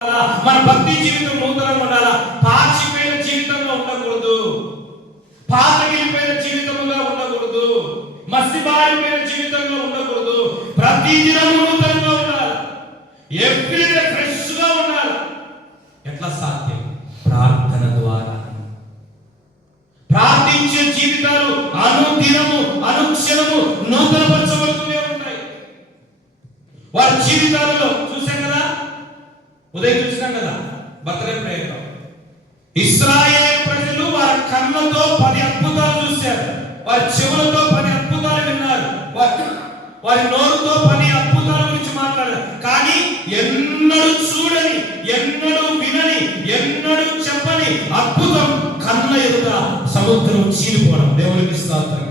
మన భక్తి జీవితం నూతనంగా ఉండాలా. పాచిపోయిన జీవితంగా ఉండకూడదు, పాతగిలిపోయిన జీవితంగా ఉండకూడదు, మసిబారిపోయిన జీవితంగా ఉండకూడదు. ప్రతి దినం నూతనంగా ఉండాలి, ఎవ్రీడే ఫ్రెష్ గా ఉండాలి. ఎట్లా సాధ్యం? ప్రార్థన ద్వారా. ప్రార్థించే జీవితాలు అనుదినము అనుక్షణము నూతనపరచబడుతూనే ఉంటాయి. వారి జీవితాలలో చూసాం కదా, ఉదయం చూసినాం కదా బర్త్డే ప్రేయర్. ఇశ్రాయేలు ప్రజలు వారి కళ్ళతో 10 అద్భుతాలు చూశారు, వారి చెవులతో 10 అద్భుతాలు విన్నారు, వారి నోరుతో 10 అద్భుతాల గురించి మాట్లాడారు. కానీ ఎన్నడూ చూడని, ఎన్నడూ వినని, ఎన్నడూ చెప్పని అద్భుతం కళ్ళ ఎదుట సముద్రం చీలిపోవడం. దేవునికి స్తోత్రం.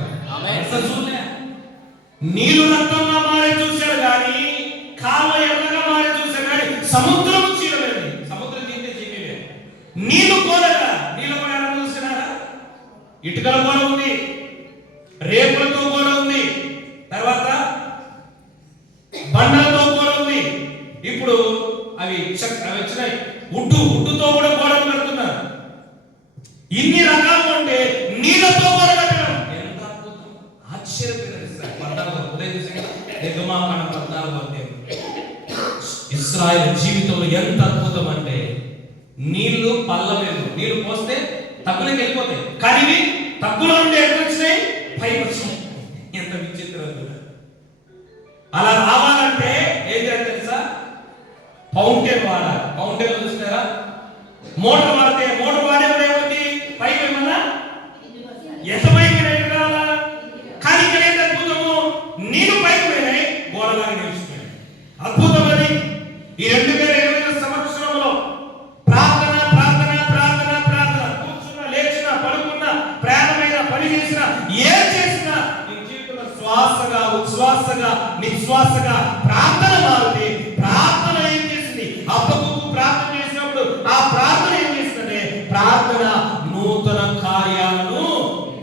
నీళ్లు రక్తంగా మారే చూశారు కానీ, కాలువ ఎర్రగా మారే చూశారు కానీ సముద్రం చీలలేదు. సముద్రం చీలితే చీలిలేదు. నీళ్లు కోరగా, నీళ్ళు కూడా ఎలా చూసినారా? ఇటుకల కూడా ఉంది, రేపులతో కూడా ఉంది, తర్వాత బండలతో కూడా ఉంది. ఇప్పుడు అవి వచ్చినాయి, ఉడ్డుతో కూడా గోడలు కడుతున్నారు. ఇన్ని రకాలు ఉంటే నీళ్ళతో కూడా కట్టడం ఎంత అద్భుతం! ఆశ్చర్యపోయినారు. ఇశ్రాయేలు జీవితంలో ఎంత అద్భుతం అంటే, నీళ్లు పల్లవేలు, నీళ్లు పోస్తే తక్కువకి వెళ్ళిపోతాయి, కానీ తక్కువలో ఉండే ఎక్కడ వచ్చినాయి, పైకి వచ్చినాయి. ఎంత విచిత్రం! అలా రావాలంటే ఏం చేయాలి తెలుసా? ఫౌంటైన్ వాడాలి. ఫౌంటైన్ చూస్తారా? మోటార్ వాడితే, మోటార్ వాడేప్పుడు ఏముంది, పైకి ఏమన్నా ఎంత పైకి రావాలా? కానీ ఇక్కడ ఏంటి అద్భుతము? నీళ్లు పైకి పోయినాయి, గోడలాగా నిలిచిపోయాయి. అద్భుతం అది. ఈ 2020 సంవత్సరంలో ప్రార్థన ప్రార్థన ప్రార్థన ప్రార్థన. కూర్చున్నా, లేచినా, పడుకున్నా, ప్రయాణమైనా, పని చేసినా, ఏం చేసినా నీ జీవితంలో శ్వాసగా, ఉచ్ఛ్వాసగా, నిశ్వాసగా ప్రార్థన మారుతుంది. ప్రార్థన ఏం చేసింది? హబక్కూకు ప్రార్థన చేసినప్పుడు ఆ ప్రార్థన ఏం చేసిందంటే, ప్రార్థన నూతన కార్యాలను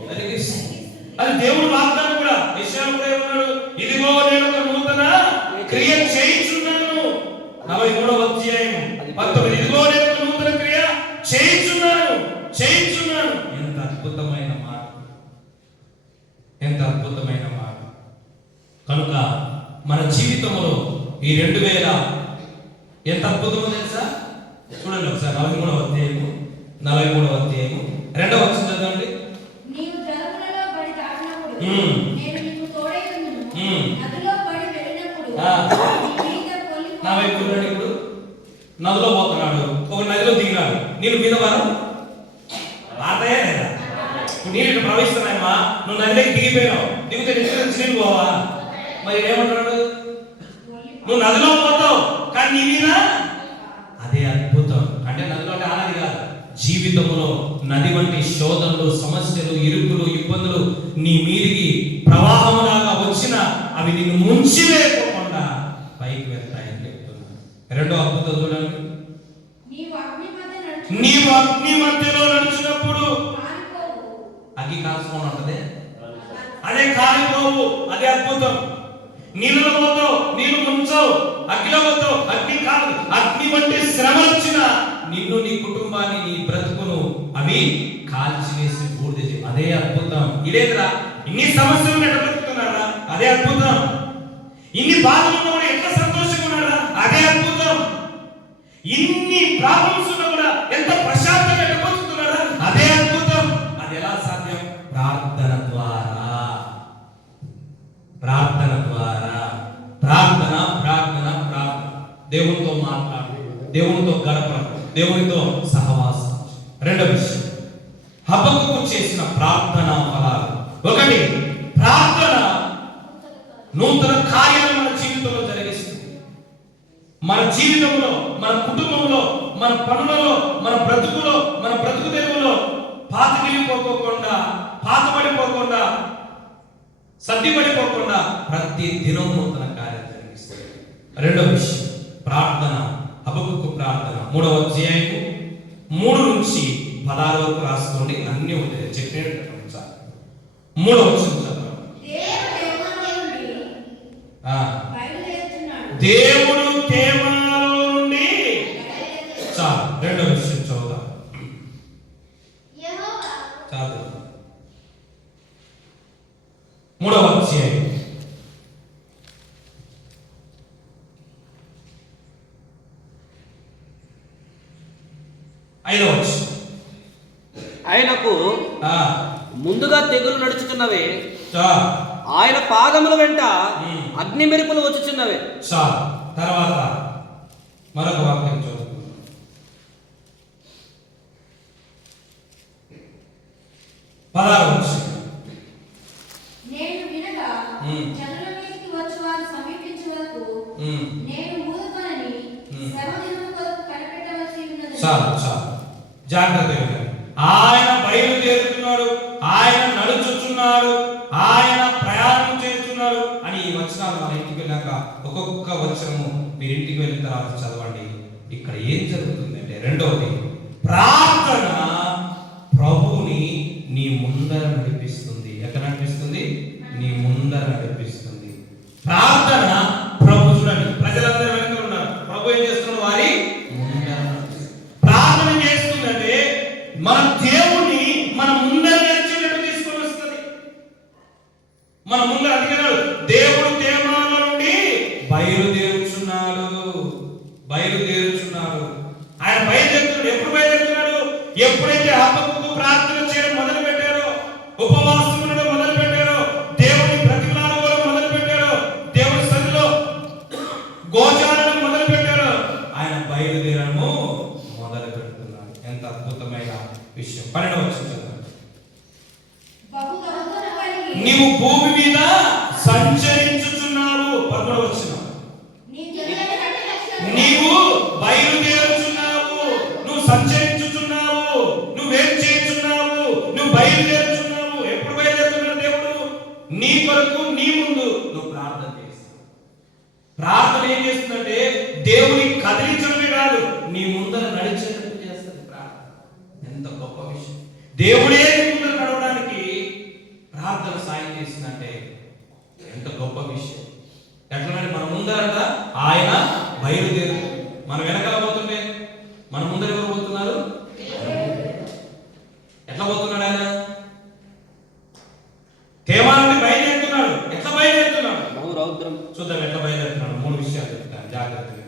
జరిగిస్తుంది. అది దేవుడు వాగ్దానం కూడా. యెషయాలో కూడా ఏమన్నాడు? ఇదిగో నేను ఒక నూతన క్రియ చేయించున్నాను. 43వ అధ్యాయం 19. ఇదిగో నేను ఒక నూతన క్రియ చేయించున్నాను. ఎంత అద్భుతమైన మాట, ఎంత అద్భుతమైన మాట. కనుక మన జీవితంలో ఈ 2000 ఎంత అద్భుతమో తెలుసా? చూడండి ఒకసారి 43వ అధ్యాయము 2వ వచనం చదవండి. నీవు జలములలో పడి తాకినప్పుడు నేను నీకు తోడై ఉండును, నదిలో పడి వెళ్ళినప్పుడు నీ మీద పొల్లి. నా వైపు చూడండి. ఇప్పుడు నదిలో పోతున్నాడు, ఒక నదిలో దిగినాడు, నీళ్ళు మీద వారు ఆడతాయా లేదా? నీళ్ళు ఇక్కడ ప్రవహిస్తున్నాయమ్మా, నువ్వు నదిలోకి దిగిపోయినావు, దిగితే నీళ్ళు పోవా? మరి ఏమంటున్నాడు? నువ్వు నదిలో పోతావు కానీ నీ మీద. అదే అద్భుతం. అంటే నదిలో అంటే ఆనది కాదు, జీవితంలో నది వంటి శోధనలు, సమస్యలు, ఇరుకులు, ఇబ్బందులు నీ మీదికి ప్రవాహంలాగా వచ్చిన అవి నిన్ను ముంచివేయకుండా పైకి వెళ్తాయని చెప్తున్నాను. 2వ అద్భుతం చూడండి. నీవు అగ్ని మధ్యలో నడిచినప్పుడు అగ్గి కాల్చుకొని ఉంటది, అదే కాలిపోవు. అదే అద్భుతం. నీళ్ళలో పోతావు, నీళ్లు ముంచావు, అగ్నిలో పోతావు, అగ్ని కాదు. అగ్ని వంటి శ్రమ వచ్చిన నిన్ను, నీ కుటుంబాన్ని, నీ బ్రతుకును అవి కాల్చివేసి పూర్తి చేయి. అదే అద్భుతం. ఇదేంద్రా, ఇన్ని సమస్యలు ఎట్లా బ్రతుకుతున్నారా? అదే అద్భుతం. ఇన్ని బాధలు ఉన్నా కూడా ఎంత సంతోషంగా ఉన్నారా? అదే అద్భుతం. ఇన్ని ప్రాబ్లమ్స్ ఉన్నా కూడా ఎంత ప్రశాంతంగా ఎట్లా బ్రతుకుతున్నారా? అదే అద్భుతం. అది ఎలా సాధ్యం? ప్రార్థన ద్వారా. ప్రార్థన ద్వారా. ప్రార్థన ప్రార్థన ప్రార్థన. దేవునితో మాట్లాడు, దేవునితో గడపడం, దేవునితో సహవాసం. 2వ విషయం, హబక్కూకు చేసిన ప్రార్థన ఫలాలు. 1, ప్రార్థన నూతన కార్యాలను మన జీవితంలో జరిగిస్తుంది. మన జీవితంలో, మన కుటుంబంలో, మన పనులలో, మన బ్రతుకులో, మన బ్రతుకు తెరువులో పాతగిలిపోకుండా, పాతబడిపోకుండా, సర్దిపడిపోకుండా ప్రతి దినం నూతన కార్యం జరిగిస్తుంది. 2వ విషయం, ప్రార్థన. హబక్కూకు ప్రార్థన 3వ అధ్యాయము 3 నుంచి 16 వరకు రాసుకోండి. అన్ని ఉంటాయి చెప్పినట్టు. 3వ వచనం చదవండి. దేవుడు తేమాలో నుండి చాలు, రెండో విషయం చదువుదాం. చాలు, మూడవ అధ్యాయం 5వ వచనం. ఆయనకు ముందుగా తెగులు నడుచుచున్నవే, ఆయన పాదముల వెంట అగ్ని మెరుపులు వచ్చుచున్నవే. చాలు. తర్వాత మరొక వాక్యం చదువుకుందాం. 16వ వచనం. నేను వినగా జనుల మీదకి వచ్చి వారు సమీపించే వరకు నేను ఊరుకొనని శ్రమ దినము కొరకు కనిపెట్టవలసి ఉన్నది. చాలు చాలు, జాగ్రత్తగా. ఆయన బయలుదేరుతున్నాడు, ఆయన నడుచుచున్నాడు, ఆయన ప్రయాణం చేస్తున్నాడు అని ఈ వచనాలు మన ఇంటికి వెళ్ళాక ఒక్కొక్క వచనము మీరు ఇంటికి వెళ్ళిన తర్వాత చదవండి. ఇక్కడ ఏం జరుగుతుందంటే, రెండవది ప్రార్థన ప్రభువుని నీ ముందర నడిపిస్తుంది. ఎక్కడ నడిపిస్తుంది? నీ ముందర నడిపిస్తుంది. ప్రార్థన ప్రభు, చూడండి ప్రజలందరూ వెనక ఉన్నారు, ప్రభు ఏం చేస్తున్నారు? వారి ముందర ప్రార్థన చేస్తుందంటే మన దేవుని మన ముందర నడిచేటట్టు తీసుకొని వస్తుంది. మన ముందర అడిగినాడు, దేవుడు తేమాల నుండి బయలుదేరుచున్నాడు. ఆయన బయలుదేరుతున్నాడు. ఎప్పుడు బయలుదేరుతున్నాడు? ఎప్పుడైతే హబక్కూకు ప్రార్థన చేయడం మొదలు పెట్టారో, ఉపవాసం ఉండడం మొదలు పెట్టారో, దేవుని ప్రతిఫలాలు మొదలు పెట్టారో, దేవుని సన్నిధిలో గోచారణం మొదలు పెట్టారో, ఆయన బయలుదేరము మొదలు పెడుతున్నాడు. ఎంత అద్భుతమైన విషయం. 12వ వచనం చదవండి. నీవు భూమి మీద సంచరించుచున్నావు. 11వ వచనం. నీవు బయలుదేరుచున్నావు, నువ్వు సంచరించుచున్నావు, నువ్వేం చేస్తున్నావు? నువ్వు బయలుదేరుచున్నావు. ఎప్పుడు బయలుదేరుతున్నాడు దేవుడు? నీ కొరకు, నీ ముందు నువ్వు ప్రార్థన చేస్తావు. ప్రార్థన ఏం చేస్తుందంటే దేవుని కదిలించడమే కాదు, నీ ముందర నడిచేటట్టు చేస్తుంది ప్రార్థన. ఎంత గొప్ప విషయం. దేవుడే నీ ముందర నడవడానికి ప్రార్థన సాయం చేస్తుందంటే ఎంత గొప్ప విషయం. ఎట్లా మన ముందరంట ఆయన బయలుదేరు, మనం వెనకాల పోతుంటే మన ముందర ఎవరు పోతున్నారు? ఎట్లా పోతున్నాడు ఆయన? తేమా నుండి బయలుదేరుతున్నాడు. ఎట్లా బయలుదేరుతున్నాడు? చూద్దాం ఎట్లా బయలుదేరుతున్నాడు. 3 విషయాలు చెప్తాను జాగ్రత్తగా.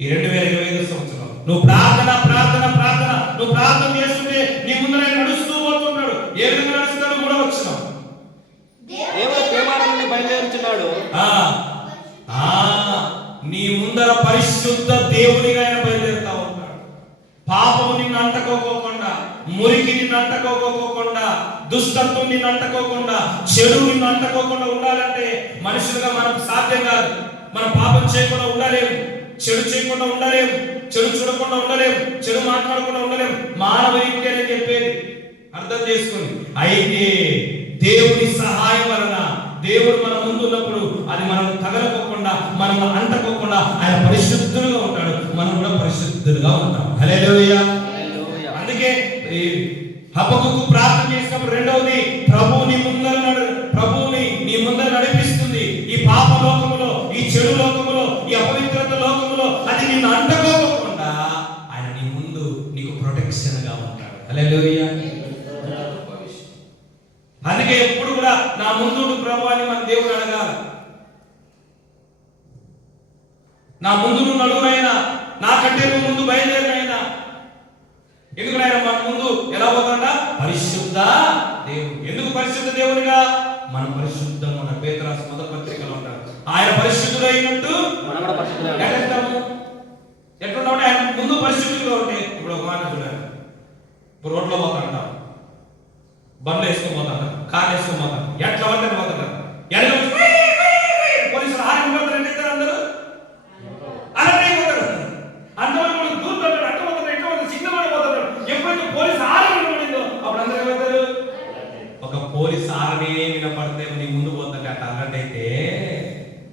ఈ 2025 సంవత్సరం నువ్వు ప్రార్థన నువ్వు ప్రార్థన చేస్తుంటే నీ ముందర నడుస్తూ పోతున్నాడు. ఏ విధంగా నడుస్తాడు? 3వ వచనం. దేవుడు తేమా నుండి బయలుదేరుచున్నాడు. నీ ముందర పరిశుద్ధ దేవునిగా ఆయన బయలుదేరుతా ఉంటాడు. పాపము నిన్ను అంటకోకుండా, మురికి నిన్ను అంటకోకుండా, దుష్టత్వం నిన్ను అంటకోకుండా, చెడు నిన్ను అంటకోకుండా ఉండాలంటే మనుషులుగా మనకు సాధ్యం కాదు. మనం పాపం చేయకుండా ఉండలేము, చెడు చేయకుండా ఉండలేము, చెడు చూడకుండా ఉండలేము, చెడు మాట్లాడకుండా ఉండలేము. మానవునికి అని చెప్పేది అర్థం చేసుకొని, అయితే దేవుని సహాయం వలన, దేవుడు మన ముందు ఉన్నప్పుడు అది మనం తగలకోకుండా, మనం అంటకోకుండా ఆయన పరిశుద్ధులుగా ఉంటాడు. మనం కూడా పరిశుద్ధులుగా ఉంటాం. హల్లెలూయా. అందుకే హబక్కూకు ప్రార్థన చేసినప్పుడు రెండవది, ప్రభువుని నీ ముందర నడిపిస్తుంది. ఈ పాప లోకములో, ఈ చెడు లోకములో, ఈ అపవిత్రత లోకములో అది నిన్ను అంటకోకుండా ఆయన నీ ముందు నీకు ప్రొటెక్షన్ గా ఉంటాడు. హల్లెలూయా. అందుకే ఎప్పుడు కూడా నా ముందు ప్రభు అని మన దేవుడు అడగాలి. నా ముందు నువ్వు నడువునైనా, నాకంటే నువ్వు ముందు బయలుదేరినైనా. ఎందుకంటే ఆయన మన ముందు ఎలా పోతాడా? పరిశుద్ధ దేవుడు. ఎందుకు పరిశుద్ధ దేవుడిగా? మనం పరిశుద్ధంగా ఉన్న పేతురు మొదటి పత్రికలో ఉంటాడు. ఆయన పరిశుద్ధుడు అయినట్టు ఎట్లుంటే ఆయన ముందు పరిశుద్ధులుగా ఉంటే. ఇప్పుడు ఒక మాట చూడాలి, ఇప్పుడు రోడ్లో పోతాంటాం, బండ్లు వేసుకొని పోతాంటాం, కార్లు వేసుకొని పోతాం, ఎట్లా పడితే పోతాంటాం. పోలీసులు హారం పడతారు, ఎట్లా అందరూ అలానే పోతారు. అంతవరకు దూరం అట్ట పోతారు, ఎట్లా పోతారు, సిగ్నల్ పడిపోతారు. ఎప్పుడైతే పోలీసు హారం వినపడిందో అప్పుడు అందరూ ఏమవుతారు? ఒక పోలీసు హారమే వినపడితే నీ ముందు పోతుంటే అట్లా అన్నట్టయితే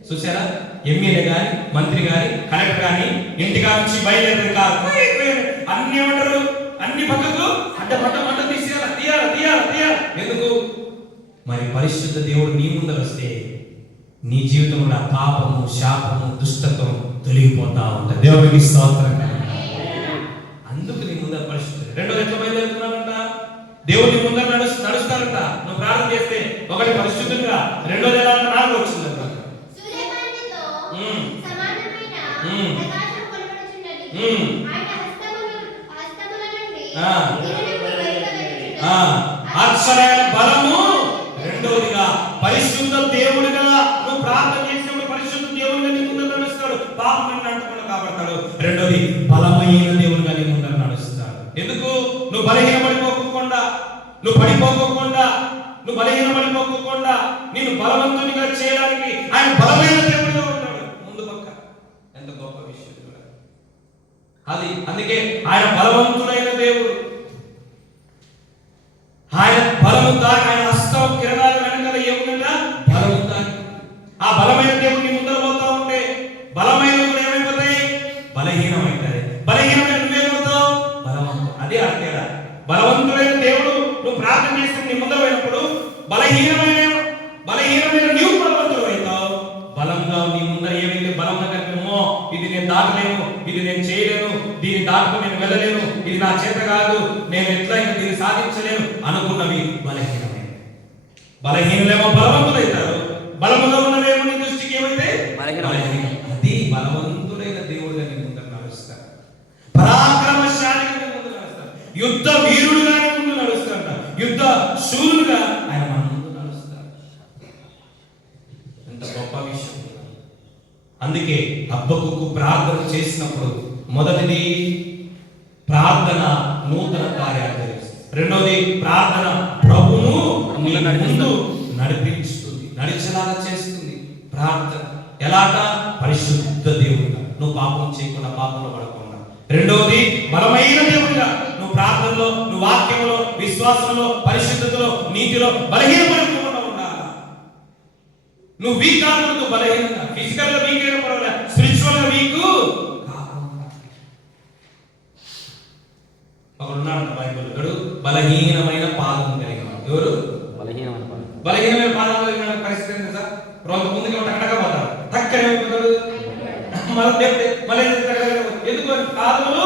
చూసారా? ఎమ్మెల్యే గాని, మంత్రి గాని, కలెక్టర్ గాని ఇంటికా నుంచి బయలుదేరి కాదు అన్ని ఏమంటారు? అన్ని పక్కకు మంట తీయాలి. ఎందుకు? మరి పరిశుద్ధ దేవుడు నీ ముందర వస్తే నీ జీవితంలో పాపము, శాపము, దుష్టత్వం తొలగిపోతా ఉంటుంది. దేవునికి స్తోత్రం. అక్షరైన బలము. రెండవదిగా పరిశుద్ధ దేవుడిగా నువ్వు ప్రార్థన చేసినప్పుడు పరిశుద్ధ దేవుడిగా నీ ముందర నడుస్తాడు. పాపం నిన్ను అంటకుండా కాపాడతాడు. రెండోది బలమైన దేవుడిగా నీ ముందర నడుస్తాడు. ఎందుకు? నువ్వు బలహీన పడిపోకుండా, నువ్వు పడిపోకుండా, నువ్వు బలహీన పడిపోకుండా నిన్ను బలవంతునిగా చేయడానికి ఆయన బలమైన దేవుడిగా ఉంటాడు ముందు పక్క. ఎంత గొప్ప విషయం అది. అందుకే ఆయన బలవంతుడైన దేవుడు. ఆయన బలము దాని, ఆయన హస్తం కిరణాల వెనకాల ఏముందా? బలము దాని. ఆ బలమైన దేవుడు నీ ముందర పోతా ఉంటే బలమైన ఏమైపోతాయి? బలహీనమైతాయి. బలహీనమైన నువ్వేమవుతావు? బలవంతుడు. అదే అర్థేడా. బలవంతుడైన దేవుడు నువ్వు ప్రార్థన చేస్తే నీ ముందర పోయినప్పుడు బలహీనమైన నీవు బలవంతుడు అవుతావు. బలంగా నీ ముందర ఏమైతే బలంగా కనిపిమో, ఇది నేను దాటలేను, ఇది నేను చేయలేను, దీన్ని దాటుకు నేను వెళ్ళలేను, ఇది నా చేత కాదు, నేను ఎట్లా దీన్ని సాధించలేను అనుకున్నవి బలహీనమైన. బలహీనులేమో బలవంతులైతారు, బలముగా ఉన్నవేమో నీ దృష్టికి ఏమైతే బలహీనం. అది బలవంతుడైన దేవుడుగా నీ ముందర నడుస్తారు. పరాక్రమశాలిగా నీ ముందు నడుస్తారు. యుద్ధ వీరుడుగా నీ ముందు నడుస్తాడు. యుద్ధ శూరుడుగా ఆయన మన ముందు నడుస్తారు. ఎంత గొప్ప విషయం. అందుకే హబక్కూకు ప్రార్థన చేసినప్పుడు మొదటిది ప్రార్థన నూతన కార్యాలు చేస్తుంది. రెండోది ప్రార్థన ప్రభువును ముందు నడిపిస్తుంది, నడిచేలాగా చేస్తుంది. ప్రార్థన ఎలాట? పరిశుద్ధ దేవుడిగా నువ్వు పాపం చేయకుండా, పాపంలో పడకుండా. రెండోది బలమైన దేవుడిగా నువ్వు ప్రార్థనలో, నువ్వు వాక్యంలో, విశ్వాసంలో, పరిశుద్ధతలో, నీతిలో బలహీనపడకుండా ఉండాలి. నువ్వు వీక్ కాకూడదు. బలహీనంగా ఫిజికల్ గా వీక్ అయిన పర్వాలేదు, స్పిరిచువల్ గా వీక్ కాకుండా. ఒకడున్నాడు బైబిల్, బలహీనమైన పాదం కలిగిన. ఎవరు? బలహీనమైన పాదం కలిగిన పరిస్థితి ఏంటి సార్? రోజు ముందుకు టక్కడగా పోతాడు, టక్కనే అయిపోతాడు, మళ్ళీ ఎందుకు? పాదములు.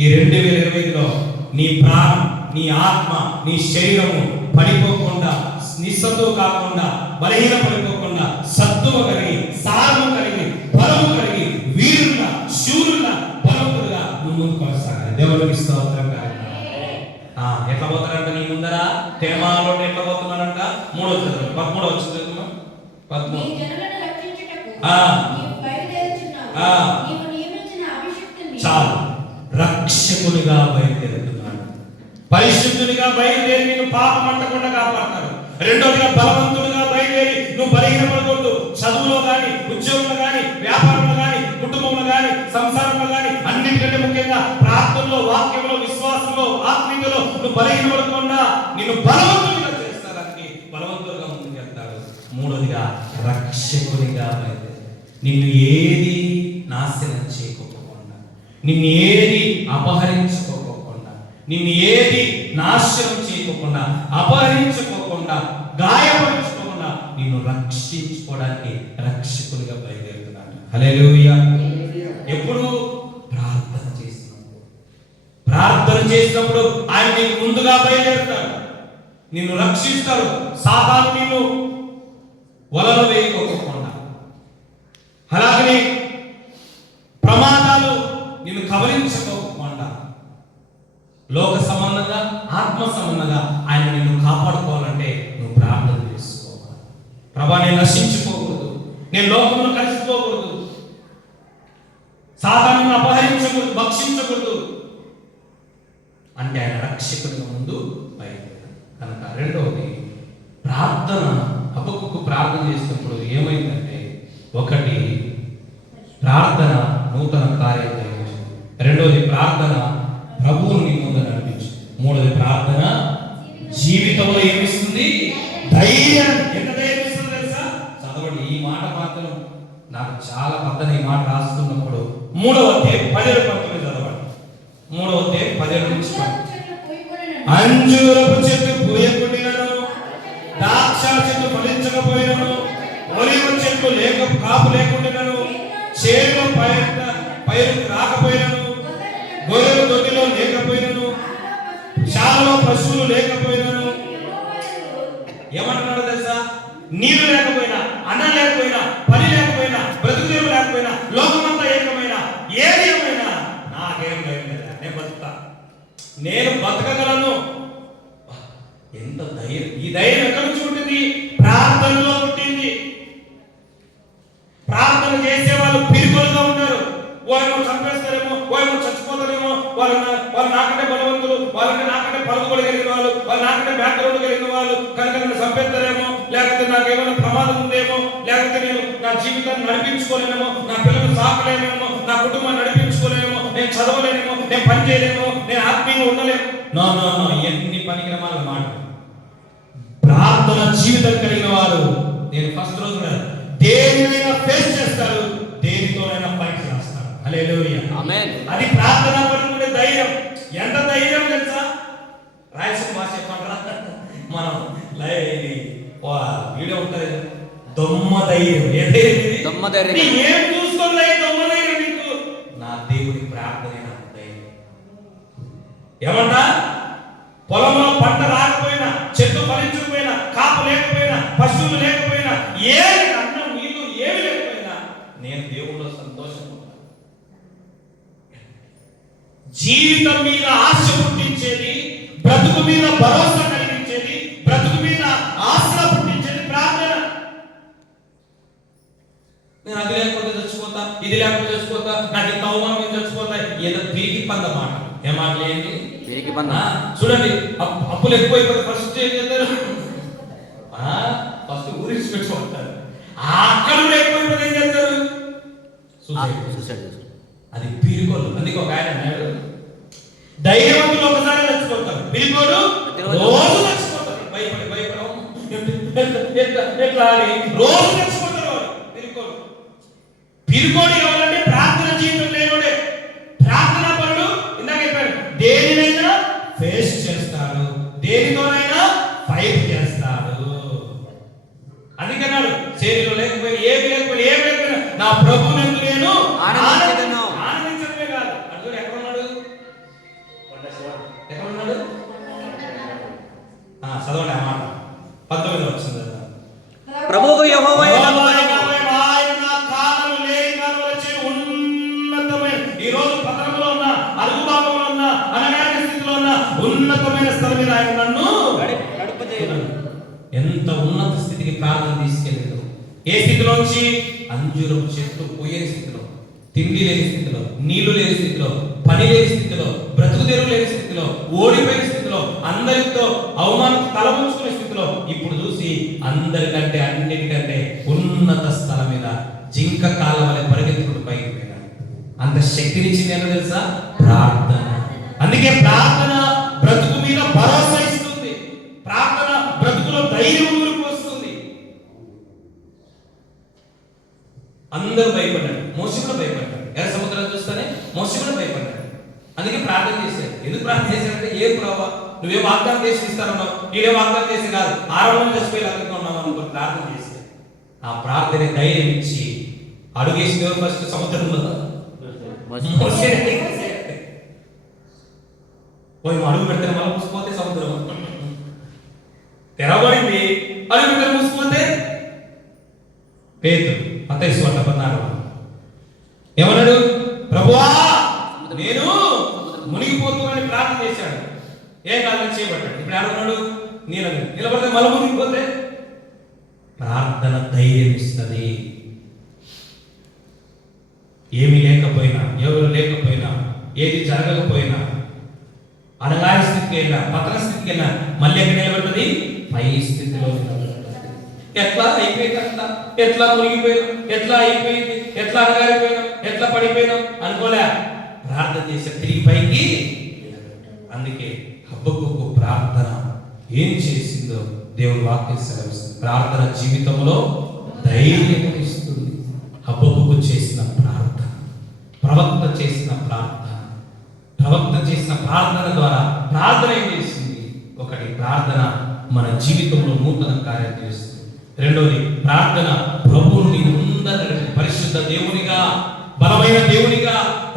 ఈ 2025లో నీ ప్రాణం, నీ ఆత్మ, నీ శరీరము పడిపోకుండా, నిస్సత్తువ కాకుండా, బలహీన పడిపోకుండా, సత్తువ కలిగి, సారము కలిగి, బలము కలిగి, వీరుగా, శూరుగా, బలముగా నువ్వు ముందు కొనసాగాలి. దేవుడికి స్తోత్రం. ఎట్లా పోతారంట నీ ముందర? తేమాలో ఎట్లా పోతున్నారంట? 13వ చదువు 13. చాలు. రక్షకునిగా బయలుదేరుతున్నాడు. పరిశుద్ధునిగా బయలుదేరి నేను పాపం అంటకుండా కాపాడతాడు. రెండోదిగా బలవంతుడిగా బయలుదేరి నువ్వు బలహీనపడకూడదు. చదువులో కానీ, ఉద్యోగంలో కానీ, వ్యాపారంలో కానీ, కుటుంబంలో కానీ, సంసారంలో కానీ, అన్నిటికంటే ముఖ్యంగా ప్రార్థనలో, వాక్యంలో, విశ్వాసంలో, ఆత్మీయతలో నువ్వు బలహీనపడకుండా నిన్ను బలవంతుడిగా చేస్తానికి బలవంతుడిగా ముందుకు వెళ్తాడు. మూడోదిగా రక్షకునిగా బయలుదేరి నిన్ను ఏది నాశనం చేయకోకుండా, నిన్ను ఏది అపహరించుకోకుండా, నిన్ను ఏది నాశనం చేయకోకుండా, అపహరించుకోకుండా, గాయపరుచుకోకుండా నిన్ను రక్షించుకోవడానికి రక్షకునిగా బయలుదేరుతున్నాడు. హల్లెలూయా. ఎప్పుడు? ప్రార్థన చేసినప్పుడు. ప్రార్థన చేసినప్పుడు ఆయన నీకు ముందుగా బయలుదేరుతాడు, నిన్ను రక్షిస్తాడు. సాతాను నిన్ను వలలో వేయకోకుండా, అలాగనే ప్రమాదాలు నిన్ను కబలించుకోకుండా, లోక సంబంధంగా, ఆత్మ సంబంధంగా ఆయన నిన్ను కాపాడుకోవాలంటే నువ్వు ప్రార్థన చేసుకోవాలి. ప్రభా, నేను నశించుకోకూడదు, నేను లోకంలో కలిసిపోకూడదు, సాతాను అపహరించకూడదు, భక్షించకూడదు అంటే ఆయన రక్షకుడిగా ముందు బయలుదేరాడు కనుక. రెండవది ప్రార్థన. హబక్కూకు ప్రార్థన చేసినప్పుడు ఏమైందంటే, ఒకటి ప్రార్థన నూతన కార్యం జరిగించింది. రెండోది ప్రార్థన ప్రభువును నీ ముందు నడిపించింది. మూడోది ప్రార్థన జీవితంలో ఏమిస్తుంది? ధైర్యం. ఎంత ధైర్యం ఇస్తుంది తెలుసా? చదవండి ఈ మాట మాత్రం నాకు చాలా పెద్దన. ఈ మాట రాస్తున్నప్పుడు 3వ అధ్యాయం 17 చదవండి. 3వ అధ్యాయం 17 నుంచి. అంజూరపు చెట్టు పూయకుండినను, ద్రాక్ష చెట్టు ఫలించకపోయినను, ఒలివ చెట్టు కాపు లేకుండాను, చేలో పైరు రాకపోయినను, గొర్రెలు దొడ్డిలో లేకపోయినను, శాలలో పశువులు లేకపోయినను. ఏమంటున్నాడు తెలుసా? నీళ్లు లేకపోయినా, అన్నం లేకపోయినా, పని లేకపోయినా, బ్రతుకుదేవు లేకపోయినా, లోకమంతా ఏకమైనా, ఏది ఏమైనా నేను బతకగలను. ఎంత ధైర్యం! ఈ ధైర్యం ఎక్కడి నుంచి ఉంటుంది? ప్రార్థనలో పుట్టింది. ప్రార్థన చేసే వాళ్ళు పిరికొలుగా ఉన్నారు. వాళ్ళేమో చంపేస్తారేమో, వాళ్ళేమో చచ్చిపోతారేమో, వాళ్ళు నాకంటే బలవంతులు, వాళ్ళంటే నాకంటే పలుకుబడి కలిగిన వాళ్ళు, వాళ్ళు నాకంటే బ్యాక్గ్రౌండ్ కలిగిన వాళ్ళు, కనుక నన్ను చంపేస్తారేమో, లేకపోతే నాకు ఏమైనా ప్రమాదం ఉందేమో, లేకపోతే నేను నా జీవితాన్ని నడిపించుకోలేనేమో, నా పిల్లలు సాకలేమేమో, నా కుటుంబాన్ని నడిపించుకోలేమో, నేను చదవలేనేమో, నేను పని చేయలేమో, నేను ఆత్మీయంగా ఉండలేము. నో నో నో, ఎన్ని పనికిరమాల మాట. ప్రార్థన జీవితం కలిగిన వారు నేను ఫస్ట్ రోజు దేనినైనా ఫేస్ చేస్తారు, దేనితోనైనా ఫైట్ చేస్తారు. హల్లెలూయా, ఆమేన్. అది ప్రార్థన పడుకునే ధైర్యం. ఎంత ధైర్యం తెలుసా? రాయలసీమ భాష చెప్పంటారా? మనం ఇది వీడియో ఉంటుంది, దొమ్మ ధైర్యం. ఏ ధైర్యం ఇది? దొమ్మ ధైర్యం. నీ ఏం చూస్తుంది దొమ్మ ధైర్యం నీకు? నా దేవుడి ప్రార్థనే నాకు ధైర్యం. ఏమంటా? పొలంలో పంట రాకపోయినా, చెట్టు ఫలించకపోయినా, కాపు లేకపోయినా, పశువులు లేకపోయినా, ఏమి అన్నం నీళ్ళు ఏమి లేకపోయినా నేను దేవుడిలో సంతోషంగా ఉంటాను. జీవితం మీద ఆశ పుట్టించేది, బ్రతుకు మీద భరోసా కలిగించేది, బ్రతుకు మీద ఆశ పుట్టించేది ప్రార్థన. నేను అది లేకపోతే చచ్చిపోతా, ఇది లేకపోతే చచ్చిపోతా, నాకు ఇంత అవమానం చచ్చిపోతా, ఏదో తిరిగి పంద మాట. ఏం మాటలేండి? చూడండి, అప్పులు ఎక్కువైపోతే ఫస్ట్ ఏం చేస్తారు? ఫస్ట్ ఊరించి పెట్టుకుంటారు. అక్కడ ఎక్కువైపోతే ఏం చేస్తారు? సూసైడ్. అది పిరికోలు. అందుకే ఒక ఆయన అన్నాడు, ధైర్యవంతులు ఒకసారి చచ్చిపోతారు, పిరికోడు రోజు చచ్చిపోతారు. భయపడి ఎట్లా అని రోజు చచ్చిపోతారు. పిరికోడు ఎవరంటే ప్రార్థన జీవితం లేనుడే. ప్రార్థన పరుడు ఇందాక చెప్పాడు, దేనినైనా ఫేస్ చేస్తాడు, దేనితోనైనా ఫైట్ చేస్తాడు. అందుకన్నాడు, శరీరం లేకపోయినా ఏమి లేకపోయినా నా ప్రభువునందు నేను ఆనందించడమే కాదు. అర్జునుడు ఎక్కడున్నాడు? చదవండి ఆ మాట. 19 వచ్చింది. ప్రభువు యెహోవా ఉన్నతమైన స్థలం మీద ఆయన నన్ను ఎంత ఉన్నత స్థితికి ప్రార్థన తీసుకెళ్ళాడు. ఏ స్థితిలోంచి? అంజూరపు చెట్టు పోయే స్థితిలో, తిండి లేని స్థితిలో, నీళ్లు లేని స్థితిలో, పని లేని స్థితిలో, బ్రతుకు తెరువు లేని స్థితిలో, ఓడిపోయిన స్థితిలో, అందరితో అవమానం తలముంచుకునే స్థితిలో, ఇప్పుడు చూసి అందరికంటే అన్నిటికంటే ఉన్నత స్థలం మీద జింక కాళ్ళ వలె పరిగెత్తుకుంటూ పైకి పోయినాడు. అంత శక్తినిచ్చింది ఏంటో తెలుసా? ప్రార్థన. అందుకే ప్రార్థన బ్రతుకు మీద భరోసా ఇస్తుంది. ప్రార్థన బ్రతుకులో ధైర్యం ఊరిపోస్తుంది. అందరూ భయపడ్డాడు, మోషే కూడా భయపడ్డాడు. ఎర్ర సముద్రం చూస్తేనే మోషే కూడా భయపడ్డాడు. అందుకే ప్రార్థన చేశాడు. ఎందుకు ప్రార్థన చేశాడంటే, ఏ ప్రభావ నువ్వే వాగ్దానం చేసి ఇస్తానన్నావు, నీడే వాగ్దానం చేసి కాదు, ఆరోగ్యం చచ్చిపోయి అక్కడ ఉన్నావు అనుకో, ప్రార్థన చేశాడు. ఆ ప్రార్థన ధైర్యం ఇచ్చి అడుగేసి దేవుడు ఫస్ట్ సముద్రంలో మోషే పోయి అడుగు పెడితే మళ్ళీ మూసిపోతే సముద్రం తెరవబడింది. అడుగు పెడితే మూసిపోతే పేతురు మత్తయి సువార్త 16 ఏమన్నాడు? ప్రభువా నేను మునిగిపోతున్నానని ప్రార్థన చేశాడు. ఏం కాదని చేయబడ్డాడు. ఇప్పుడు ఎవరున్నాడు? నిలబడితే మళ్ళీ మునిగిపోతే. ప్రార్థన ధైర్యం ఇస్తుంది. ఏమి లేకపోయినా, ఎవరు లేకపోయినా, ఏది జరగకపోయినా, అనగారి స్థితికి వెళ్ళినా, పతన స్థితికి వెళ్ళినా మళ్ళీ ఎక్కడ నిలబడుతుంది? పై స్థితిలో. ఎట్లా అయిపోయింది, ఎట్లా మునిగిపోయినా, ఎట్లా అయిపోయింది, ఎట్లా అనగారిపోయినా, ఎట్లా పడిపోయినా అనుకోలే. ప్రార్థన చేసే తిరిగి పైకి. అందుకే హబక్కూకు ప్రార్థన ఏం చేసిందో దేవుడు వాక్యం సెలవిస్తుంది. ప్రార్థన జీవితంలో ధైర్యం ఇస్తుంది. హబక్కూకు చేసిన ప్రార్థన, ప్రవక్త చేసిన ప్రార్థన, ప్రవక్త చేసిన ప్రార్థన ద్వారా ప్రార్థన ఏం చేసింది? ఒకటి, ప్రార్థన మన జీవితంలో నూతన కార్యం చేస్తుంది. రెండోది, ప్రార్థన ప్రభువుని ముందర పరిశుద్ధ దేవునిగా, బలమైన దేవునిగా,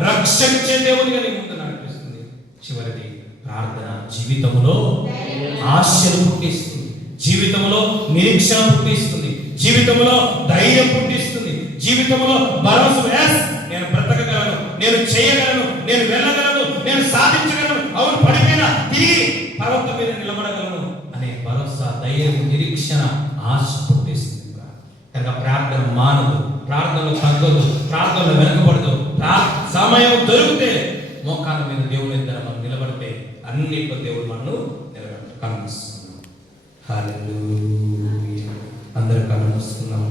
రక్షించే దేవునిగా నీ ముందు నడిపిస్తుంది. చివరిది, ప్రార్థన జీవితంలో ఆశను పుట్టిస్తుంది, జీవితంలో నిరీక్షణ పుట్టిస్తుంది, జీవితంలో ధైర్యం పుట్టిస్తుంది, జీవితంలో భరోసా. నేను బ్రతకగలను, నేను చేయగలను, నేను వెళ్ళగలను, నేను సాధించగలను అవును పడిపోయినా తిరిగి పర్వతం మీద నిలబడగలను అనే భరోసా, ధైర్యం, నిరీక్షణ, ఆశ పుట్టేస్తుంది. కనుక ప్రార్థన మానదు, ప్రార్థనలు తగ్గదు, ప్రార్థనలు వెనుకబడదు. సమయం దొరికితే మోకాళ్ళ మీద దేవుని ఇద్దరు మనం నిలబడితే అన్నిట్లో దేవుడు మనను కనిపిస్తున్నాం. హల్లెలూయా. అందరూ కనిపిస్తున్నాం.